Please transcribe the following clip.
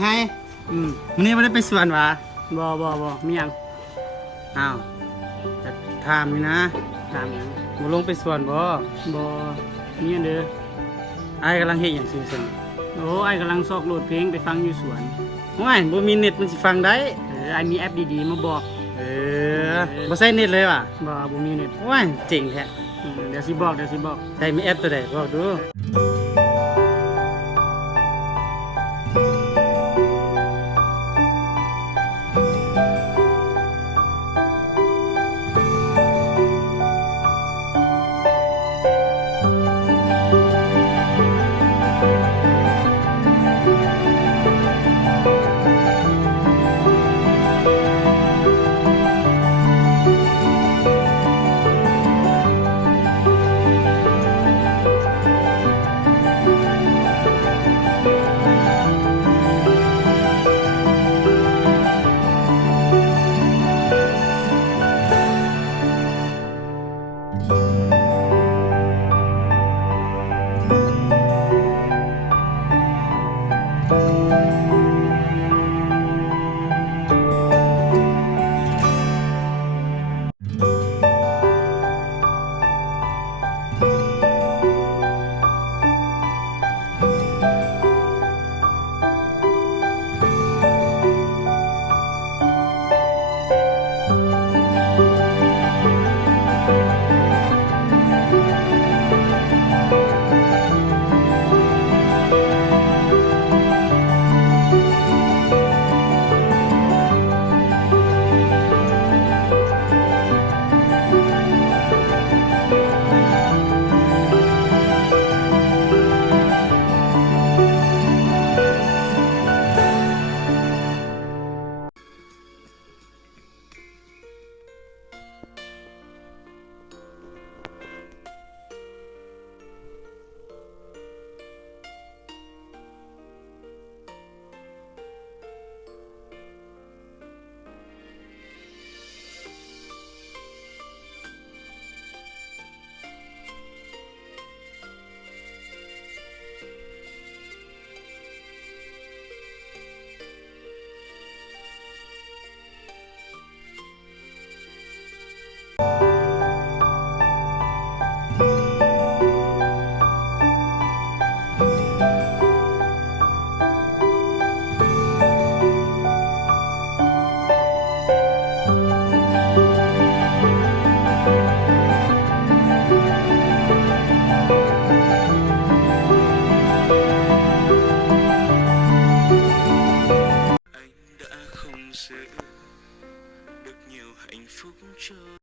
ให้วันนี้ไม่ได้ไปสวนวะบ่มีหยังอ้าวจะถามนี่นะถามหยังบ่ลงไปสวนบ่มีหยังเด้ออ้ายกำลังเฮ็ดหยังซื่อซั่นโอ้ไอ้กำลังซอกโหลดเพลงไปฟังอยู่สวนว้ายบ่มีเน็ตมันสิฟังได้ไอ้มีแอปดีๆมาบอกบ่ใช้เน็ตเลยว่ะบ่มีเน็ตว้ายเจ๋งแท้เดี๋ยวสิบอกใช้มีแอปตัวใดบอกดูĐược nhiều hạnh phúc cho